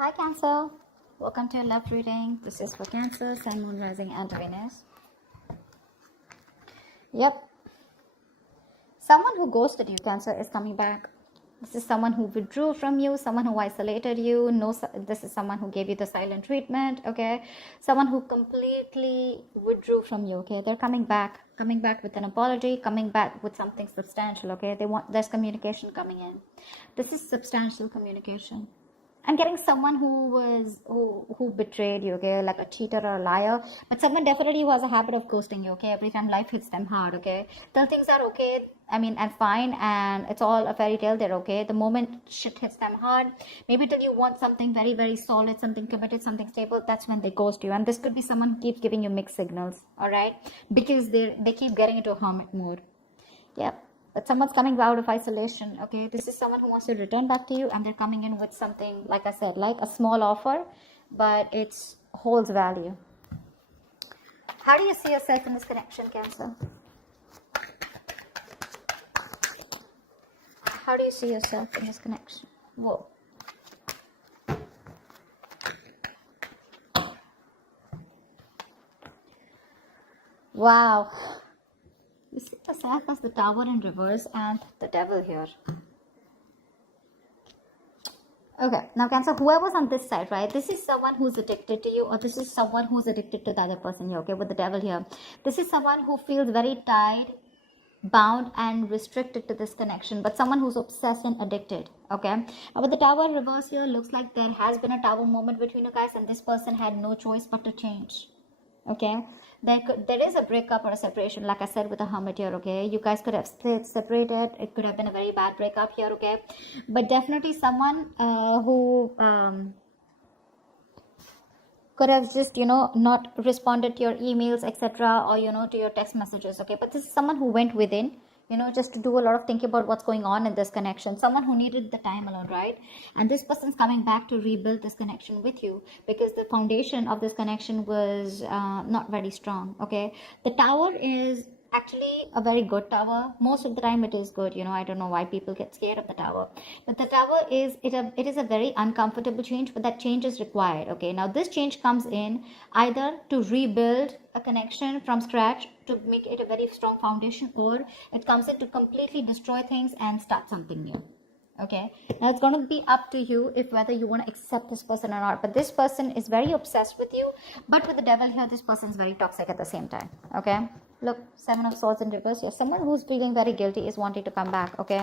Hi Cancer, welcome to your love reading. This is for Cancer, Sun, Moon, Rising and Venus. Yep, someone who ghosted you, Cancer, is coming back. This is someone who withdrew from you, someone who isolated you. No, this is someone who gave you the silent treatment, okay? Someone who completely withdrew from you, okay? They're coming back with an apology, coming back with something substantial, okay? There's communication coming in. This is substantial communication. I'm getting someone who betrayed you, okay, like a cheater or a liar, but someone definitely who has a habit of ghosting you, okay, every time life hits them hard, okay. Till things are okay, and fine, and it's all a fairy tale, they're okay. The moment shit hits them hard, maybe till you want something very, very solid, something committed, something stable, that's when they ghost you. And this could be someone who keeps giving you mixed signals, all right, because they keep getting into a hermit mode. Yep. But someone's coming out of isolation, okay? This is someone who wants to return back to you, and they're coming in with something, like I said, like a small offer, but it holds value. How do you see yourself in this connection, Cancer? How do you see yourself in this connection? Whoa. Wow. You see yourself as the Tower in reverse and the Devil here. Okay, now Cancer, whoever's on this side, right? This is someone who's addicted to you, or this is someone who's addicted to the other person here, okay, with the Devil here. This is someone who feels very tied, bound and restricted to this connection, but someone who's obsessed and addicted, okay? With the Tower in reverse here, looks like there has been a Tower moment between you guys, and this person had no choice but to change, okay? There is a breakup or a separation, like I said, with a Hermit here, okay? You guys could have separated. It could have been a very bad breakup here, okay? But definitely someone who could have just, not responded to your emails, etc., or, to your text messages, okay? But this is someone who went within, just to do a lot of thinking about what's going on in this connection. Someone who needed the time alone, right? And this person's coming back to rebuild this connection with you, because the foundation of this connection was not very strong, okay? The Tower is actually a very good tower. Most of the time it is good, I don't know why people get scared of the Tower, but the Tower is it is a very uncomfortable change, but that change is required, okay? Now this change comes in either to rebuild a connection from scratch, to make it a very strong foundation, or it comes in to completely destroy things and start something new, okay? Now it's going to be up to you if whether you want to accept this person or not. But this person is very obsessed with you, but with the Devil here, this person is very toxic at the same time, okay? Look, Seven of Swords in reverse here. Someone who's feeling very guilty is wanting to come back, okay?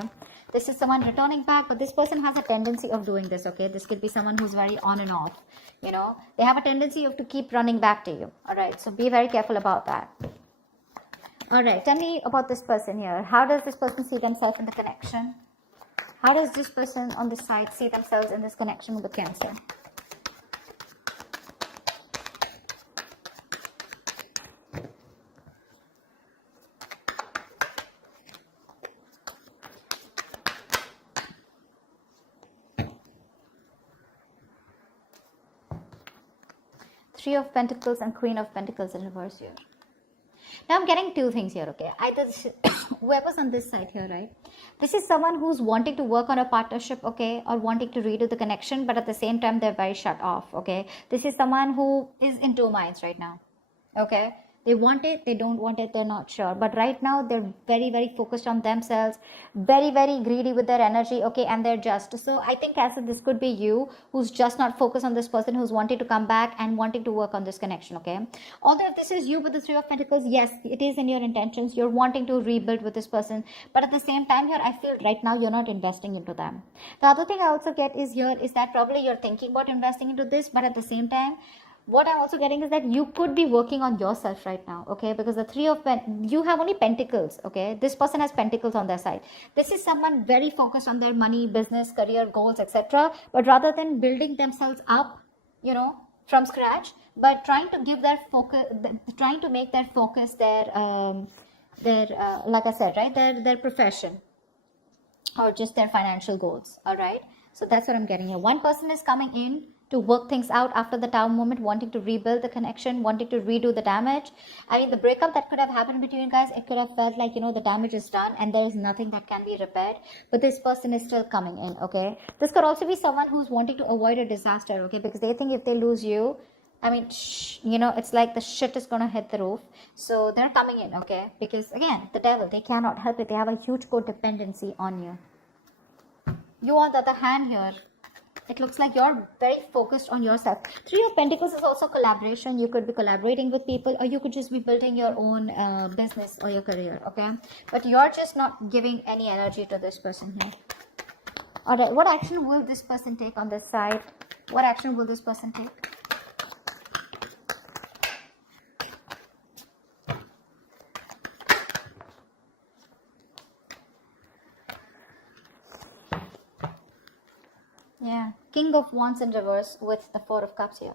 This is someone returning back, but this person has a tendency of doing this, okay? This could be someone who's very on and off, They have a tendency of to keep running back to you, all right? So be very careful about that. All right, tell me about this person here. How does this person see themselves in the connection? How does this person on this side see themselves in this connection with Cancer? Three of Pentacles and Queen of Pentacles in reverse here. Now I'm getting two things here, okay? Either whoever's on this side here, right? This is someone who's wanting to work on a partnership, okay? Or wanting to redo the connection, but at the same time, they're very shut off, okay? This is someone who is in two minds right now, okay? They want it, they don't want it, they're not sure. But right now, they're very, very focused on themselves, very, very greedy with their energy, okay? And they're just. So I think, Cancer, this could be you who's just not focused on this person, who's wanting to come back and wanting to work on this connection, okay? Although if this is you with the Three of Pentacles, yes, it is in your intentions. You're wanting to rebuild with this person. But at the same time here, I feel right now you're not investing into them. The other thing I also get is here is that probably you're thinking about investing into this, but at the same time, what I'm also getting is that you could be working on yourself right now, okay? Because the Three of you have only Pentacles, okay? This person has Pentacles on their side. This is someone very focused on their money, business, career, goals, etc. But rather than building themselves up, from scratch, but trying to give their focus, trying to make their focus their like I said, right, their profession, or just their financial goals, all right? So that's what I'm getting here. One person is coming in to work things out after the Tower moment, wanting to rebuild the connection, wanting to redo the damage. I mean, the breakup that could have happened between you guys, it could have felt like, the damage is done and there is nothing that can be repaired. But this person is still coming in, okay? This could also be someone who's wanting to avoid a disaster, okay? Because they think if they lose you, I mean, it's like the shit is going to hit the roof. So they're coming in, okay? Because again, the devil, they cannot help it. They have a huge codependency on you. You, on the other hand here, it looks like you're very focused on yourself. Three of Pentacles is also collaboration. You could be collaborating with people, or you could just be building your own business or your career, okay? But you're just not giving any energy to this person here. Alright, what action will this person take on this side? What action will this person take? Yeah, King of Wands in reverse with the Four of Cups here.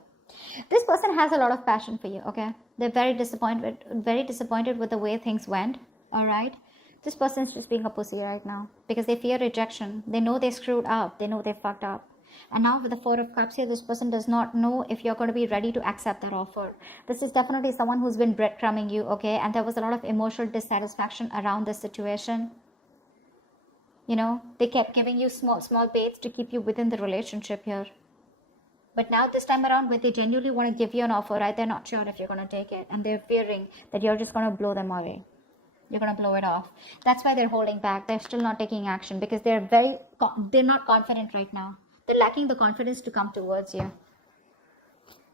This person has a lot of passion for you, okay? They're very disappointed with the way things went, all right? This person's just being a pussy right now because they fear rejection. They know they screwed up. They know they fucked up. And now with the Four of Cups here, this person does not know if you're going to be ready to accept that offer. This is definitely someone who's been breadcrumbing you, okay? And there was a lot of emotional dissatisfaction around this situation. They kept giving you small baits to keep you within the relationship here. But now this time around, when they genuinely want to give you an offer, right, they're not sure if you're going to take it. And they're fearing that you're just going to blow them away. You're going to blow it off. That's why they're holding back. They're still not taking action because they're not confident right now. They're lacking the confidence to come towards you.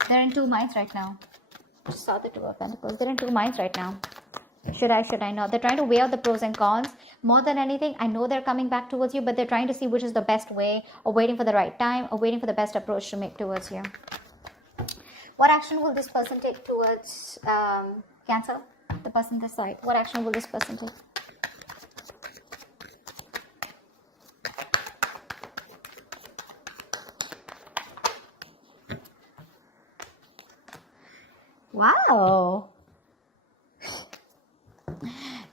They're in two minds right now. Just saw the Two of Pentacles. They're in two minds right now. Should I not? They're trying to weigh out the pros and cons. More than anything, I know they're coming back towards you, but they're trying to see which is the best way, or waiting for the right time, or waiting for the best approach to make towards you. What action will this person take towards Cancer? The person this side. What action will this person take? Wow.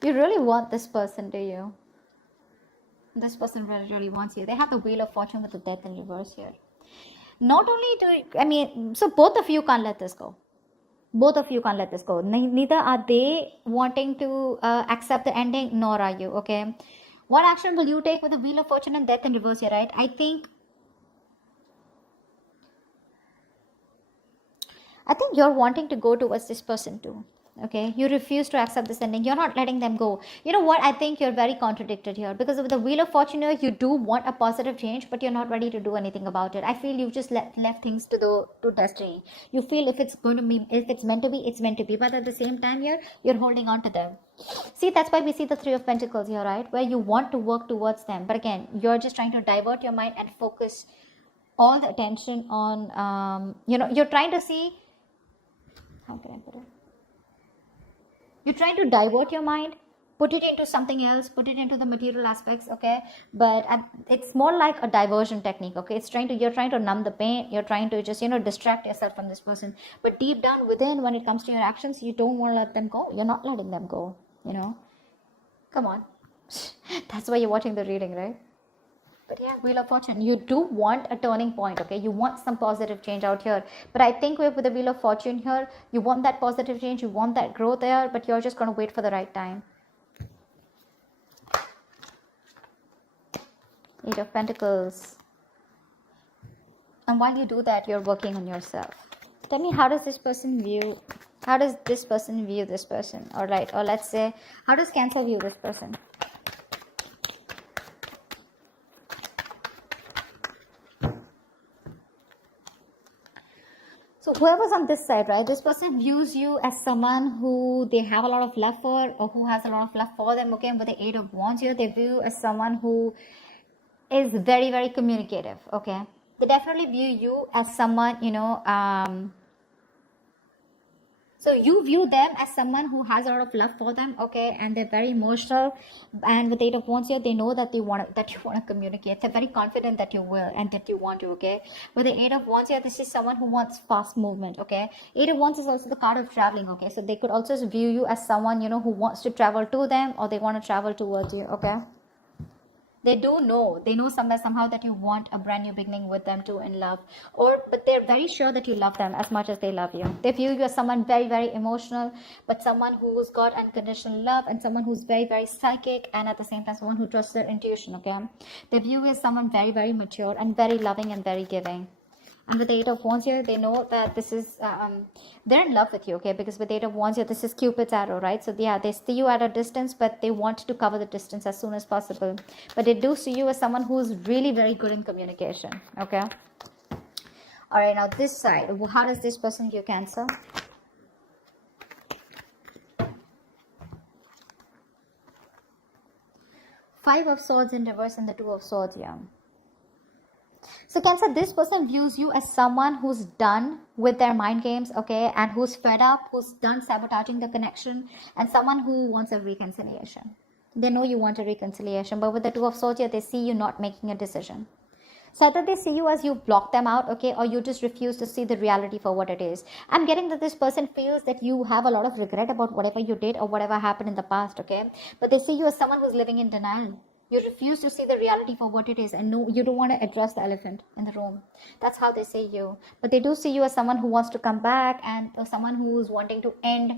You really want this person, do you? This person really, really wants you. They have the Wheel of Fortune with the Death in reverse here. Not only so both of you can't let this go. Both of you can't let this go. Neither are they wanting to accept the ending, nor are you, okay? What action will you take with the Wheel of Fortune and Death in reverse here, right? I think you're wanting to go towards this person too. Okay, you refuse to accept this ending. You're not letting them go. You know what? I think you're very contradicted here because with the Wheel of Fortune here, you do want a positive change, but you're not ready to do anything about it. I feel you've just left things to destiny. You feel if it's meant to be, it's meant to be. But at the same time here, you're holding on to them. See, that's why we see the Three of Pentacles here, right? Where you want to work towards them. But again, you're just trying to divert your mind and focus all the attention on, you're trying to see, how can I put it? You're trying to divert your mind, put it into something else, put it into the material aspects, okay? But it's more like a diversion technique, okay? You're trying to numb the pain. You're trying to just, distract yourself from this person. But deep down within, when it comes to your actions, you don't want to let them go. You're not letting them go, Come on. That's why you're watching the reading, right? But yeah, Wheel of Fortune, you do want a turning point, okay? You want some positive change out here. But I think with the Wheel of Fortune here, you want that positive change, you want that growth there, but you're just going to wait for the right time. Eight of Pentacles. And while you do that, you're working on yourself. Tell me, how does this person view this person? Or let's say, how does Cancer view this person? So whoever's on this side, right, this person views you as someone who they have a lot of love for, or who has a lot of love for them, okay? And with the Eight of Wands here, they view you as someone who is very, very communicative, okay? They definitely view you as someone, so you view them as someone who has a lot of love for them, okay? And they're very emotional. And with Eight of Wands here, they know that you want to communicate. They're very confident that you will and that you want to, okay? With the Eight of Wands here, this is someone who wants fast movement, okay? Eight of Wands is also the card of traveling, okay? So they could also view you as someone, who wants to travel to them, or they want to travel towards you, okay? They know somehow that you want a brand new beginning with them too in love, but they're very sure that you love them as much as they love you. They view you as someone very, very emotional, but someone who's got unconditional love, and someone who's very, very psychic, and at the same time someone who trusts their intuition. Okay, they view you as someone very, very mature and very loving and very giving. And with the Eight of Wands here, they know that this is, they're in love with you, okay? Because with the Eight of Wands here, this is Cupid's arrow, right? So yeah, they see you at a distance, but they want to cover the distance as soon as possible. But they do see you as someone who's really very good in communication, okay? All right, now this side, how does this person view Cancer? Five of Swords in reverse and the Two of Swords here. So Cancer, this person views you as someone who's done with their mind games, okay, and who's fed up, who's done sabotaging the connection, and someone who wants a reconciliation. They know you want a reconciliation, but with the Two of Swords here, they see you not making a decision. So either they see you as you block them out, okay, or you just refuse to see the reality for what it is. I'm getting that this person feels that you have a lot of regret about whatever you did or whatever happened in the past, okay, but they see you as someone who's living in denial. You refuse to see the reality for what it is, and no, you don't want to address the elephant in the room. That's how they see you. But they do see you as someone who wants to come back, and someone who's wanting to end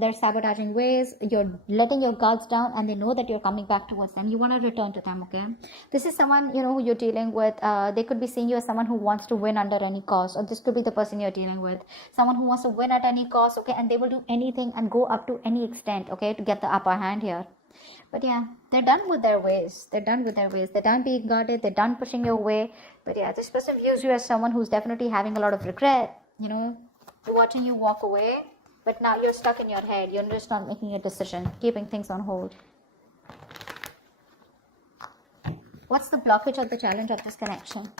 their sabotaging ways. You're letting your guards down, and they know that you're coming back towards them. You want to return to them, okay? This is someone, you know, who you're dealing with. They could be seeing you as someone who wants to win under any cost, or this could be the person you're dealing with. Someone who wants to win at any cost, okay? And they will do anything and go up to any extent, okay, to get the upper hand here. But yeah, they're done with their ways. They're done being guarded. They're done pushing your way. But yeah, this person views you as someone who's definitely having a lot of regret, you know, watching you walk away. But now you're stuck in your head. You're just not making a decision, keeping things on hold. What's the blockage or the challenge of this connection?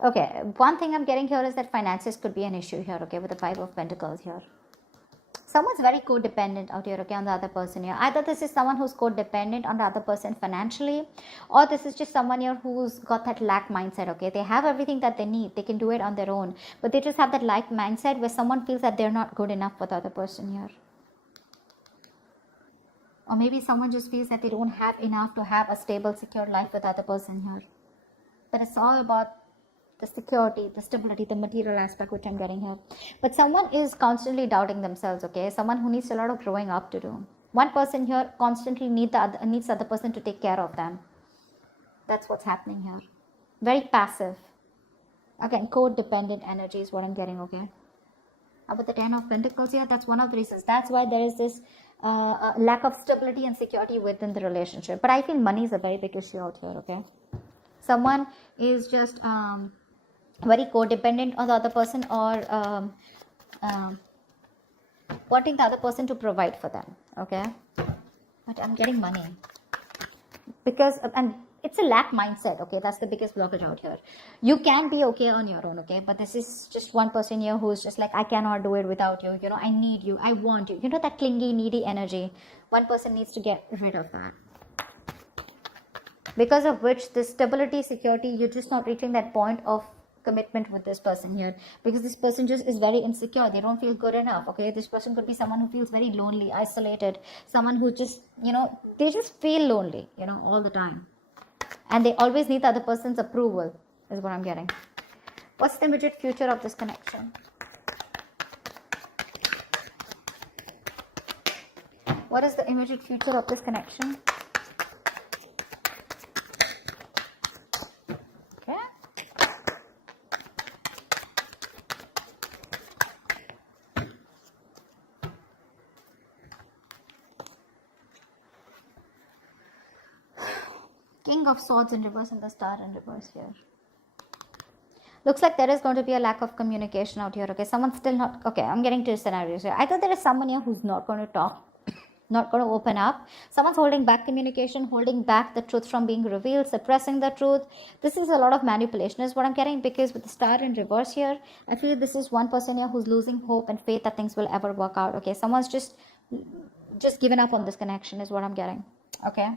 Okay, one thing I'm getting here is that finances could be an issue here, okay, with the Five of Pentacles here. Someone's very codependent out here, okay, on the other person here. Either this is someone who's codependent on the other person financially, or this is just someone here who's got that lack mindset, okay. They have everything that they need. They can do it on their own. But they just have that lack mindset where someone feels that they're not good enough for the other person here. Or maybe someone just feels that they don't have enough to have a stable, secure life with the other person here. But it's all about the security, the stability, the material aspect which I'm getting here. But someone is constantly doubting themselves, okay? Someone who needs a lot of growing up to do. One person here constantly needs the other person to take care of them. That's what's happening here. Very passive. Again, codependent energy is what I'm getting, okay? About the Ten of Pentacles here, that's one of the reasons. That's why there is this lack of stability and security within the relationship. But I feel money is a very big issue out here, okay? Someone is just very codependent on the other person, or wanting the other person to provide for them, okay? But I'm getting money. Because, and it's a lack mindset, okay? That's the biggest blockage out here. You can be okay on your own, okay? But this is just one person here who's just like, I cannot do it without you. You know, I need you. I want you. You know, that clingy, needy energy. One person needs to get rid of that. Because of which this stability, security, you're just not reaching that point of commitment with this person here, because this person just is very insecure. They don't feel good enough, okay? This person could be someone who feels very lonely, isolated, someone who just, you know, they just feel lonely, you know, all the time, and they always need the other person's approval, is what I'm getting. What's the immediate future of this connection? What is the immediate future of this connection? King of Swords in reverse and the Star in reverse here. Looks like there is going to be a lack of communication out here, okay? Someone's still not, okay, I'm getting two scenarios here. Either there is someone here who's not going to talk, not going to open up. Someone's holding back communication, holding back the truth from being revealed, suppressing the truth. This is a lot of manipulation is what I'm getting, because with the Star in reverse here, I feel this is one person here who's losing hope and faith that things will ever work out, okay? Someone's just given up on this connection is what I'm getting, okay?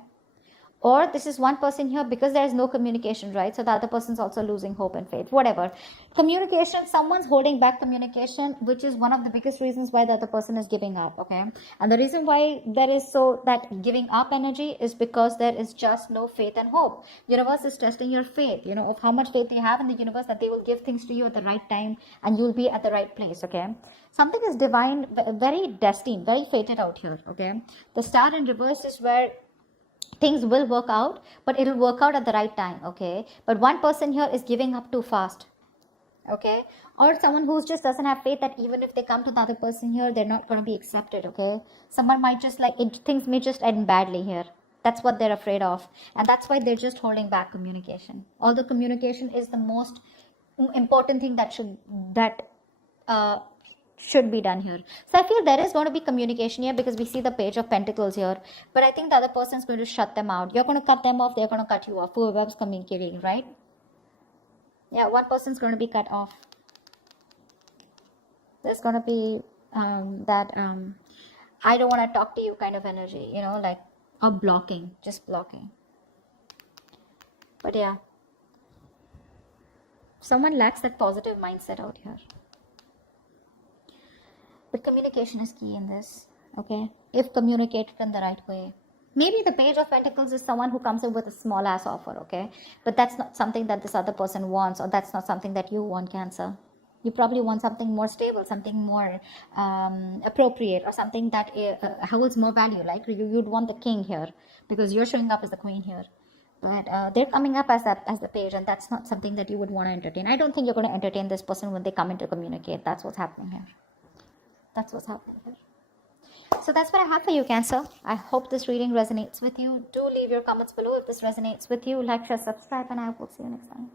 Or this is one person here because there is no communication, right? So the other person's also losing hope and faith, whatever. Communication, someone's holding back communication, which is one of the biggest reasons why the other person is giving up, okay? And the reason why there is so that giving up energy is because there is just no faith and hope. Universe is testing your faith, you know, of how much faith you have in the universe, that they will give things to you at the right time and you'll be at the right place, okay? Something is divine, very destined, very fated out here, okay? The star in reverse is where things will work out, but it'll work out at the right time, okay? But one person here is giving up too fast, okay? Or someone who just doesn't have faith that even if they come to the other person here, they're not going to be accepted, okay? Someone might just like it, things may just end badly here. That's what they're afraid of, and that's why they're just holding back communication. Although communication is the most important thing that should be done here. So I feel there is going to be communication here because we see the Page of Pentacles here. But I think the other person is going to shut them out. You're going to cut them off. They're going to cut you off. Whoever's communicating, right? Yeah, one person's going to be cut off. There's going to be I don't want to talk to you kind of energy, you know, like or blocking, just blocking. But yeah, someone lacks that positive mindset out here. But communication is key in this, okay? If communicated in the right way. Maybe the Page of Pentacles is someone who comes in with a small ass offer, okay? But that's not something that this other person wants, or that's not something that you want, Cancer. You probably want something more stable, something more appropriate, or something that holds more value. Like you'd want the king here because you're showing up as the queen here. But they're coming up as the page, and that's not something that you would want to entertain. I don't think you're going to entertain this person when they come in to communicate. That's what's happening here. That's what's happening here. So that's what I have for you, Cancer. I hope this reading resonates with you. Do leave your comments below if this resonates with you. Like, share, subscribe, and I will see you next time.